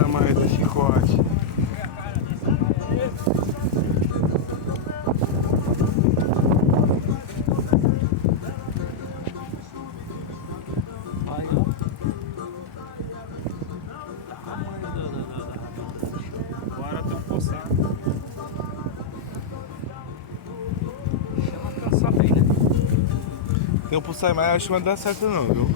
tamanho do chicote. Aí, ó. Tamanho da Bora tu poçar. Chama cansar bem, né? Tem um pulsar mais, acho que não vai dar certo não, viu?